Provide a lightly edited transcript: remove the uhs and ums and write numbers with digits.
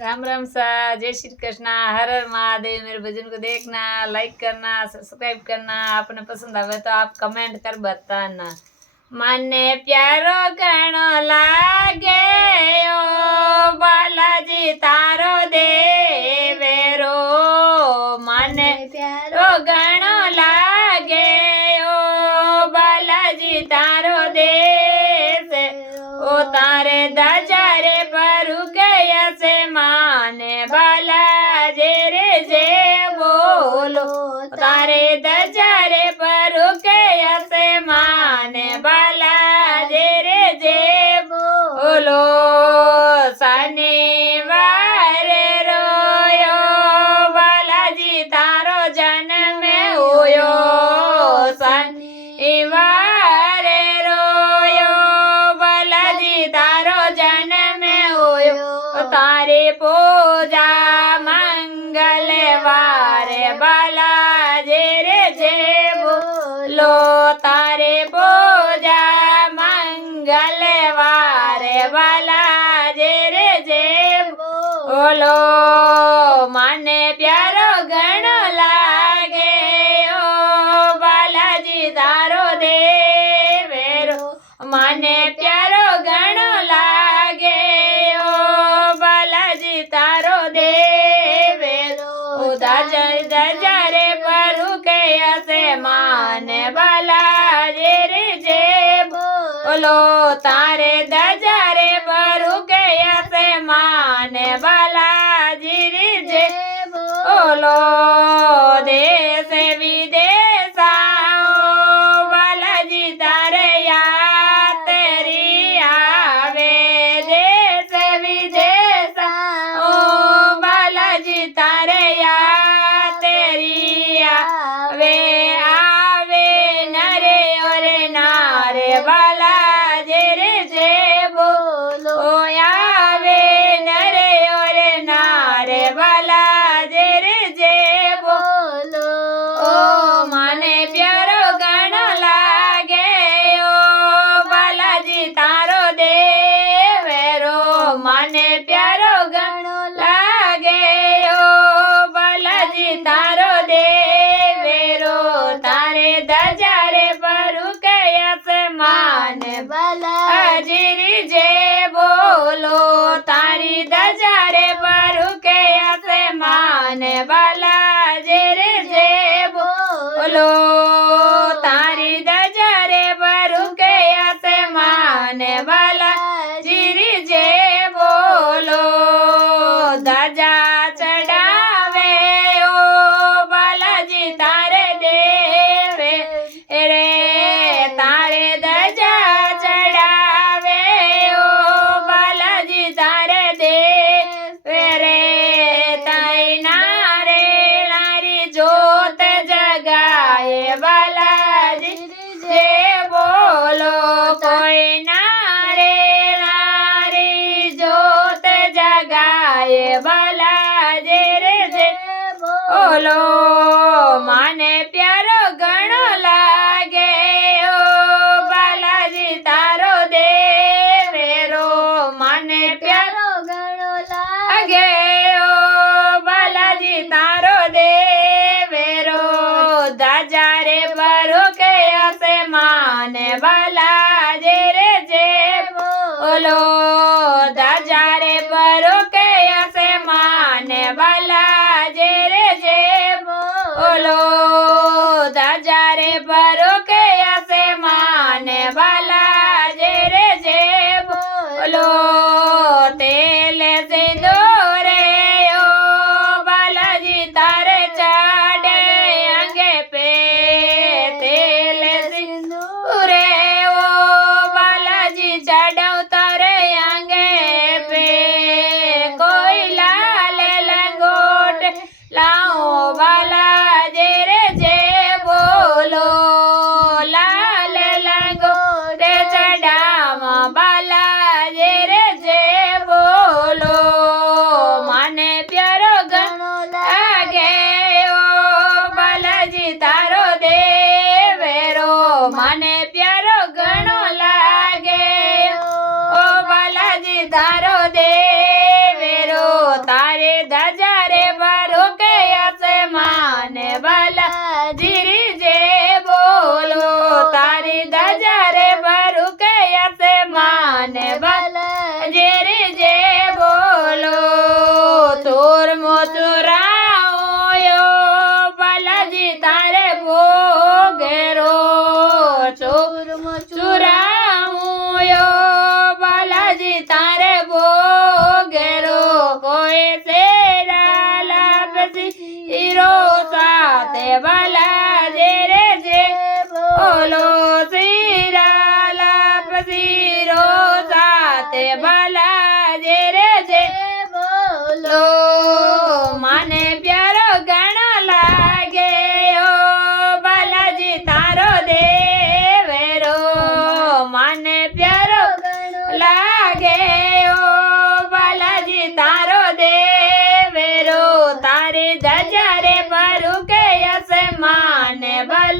राम राम सा। जय श्री कृष्णा। हर हर महादेव। मेरे भजन को देखना, लाइक करना, सब्सक्राइब करना। आपने पसंद आवे तो आप कमेंट कर बताना। मने प्यारो घणो लागे ओ बालाजी तारो देवेरो। मने प्यारो घणो लागे ओ बालाजी तारो देव ओ तारे दजारे परू गया से माने बालाजी रे जे बोलो तारे दजारे परू गया से माने बालाजी रे जे बोलो। शनिवार रोयो बालाजी तारो जन्म होयो। शनिवार रोयो बालाजी तारो जन्म होयो। तारे पूजा मंगलवार बालाजी रे जे बोलो तारे पूजा मंगलवार बालाजी रे जे बोलो। माने प्यारो घणो लागे ओ बालाजी तारो देवेरो। माने प्यारो घणो लागे ओ बालाजी तारो देवेरो। दजारे परू के से माने बालाजी रे जे बोलो तारे दजारे परू के से माने बालाजी रे जे बोलो। देश विदेश आओ बालाजी तारे यात्री आवे। देश विदेश ओ बालाजी तारे यात्री आवे। आवे नरे और नारे बालाजी रे जे बोलो। आवे नरे और नारे बालाजी रे जे बोलो। ओ माने प्यारो घणो लागे ओ बालाजी तारो देवेरो। माने प्यारो घणो लागे ओ बालाजी तारो देवेरो। तारे दजारे परू के से माने बालाजी रे जे बोलो। तारी दजारे परू के से माने बालाजी रे जे बोलो। तारी दजारे परू के से माने बालाजी रे जे बोलो। दजा चढ़ावे ओ बालाजी तारे देवे रे। तारे दजा चढ़ावे ओ बालाजी तारे देवे रे। ताई नारे नारी जोत जगाए बालाजी जे बोलो। कोई नारे नारी जोत जगाए बालाजी रे जे बोलो। माने प्यारो घणो लागे ओ बालाजी तारो देवेरो। माने प्यारो घणो लागे ओ बालाजी तारो देवेरो। दजारे परू के से माने बालाजी रे जे बोलो। दजारे परू के से माने बालाजी रे जे बोलो। दजारे परू के से माने बालाजी रे जे बोलो। तेल सिंदूर બાલાજી રે જય બોલો શિરાલા પસીરો સાથે બાલાજી રે જય બોલો મને પ્યારો ઘણો લાગે ઓ બાલાજી તારો દેવેરો મને પ્યારો લાગે ઓ બાલાજી તારો દેવેરો તારી ધજા રે ભરું કે અસમાન બલ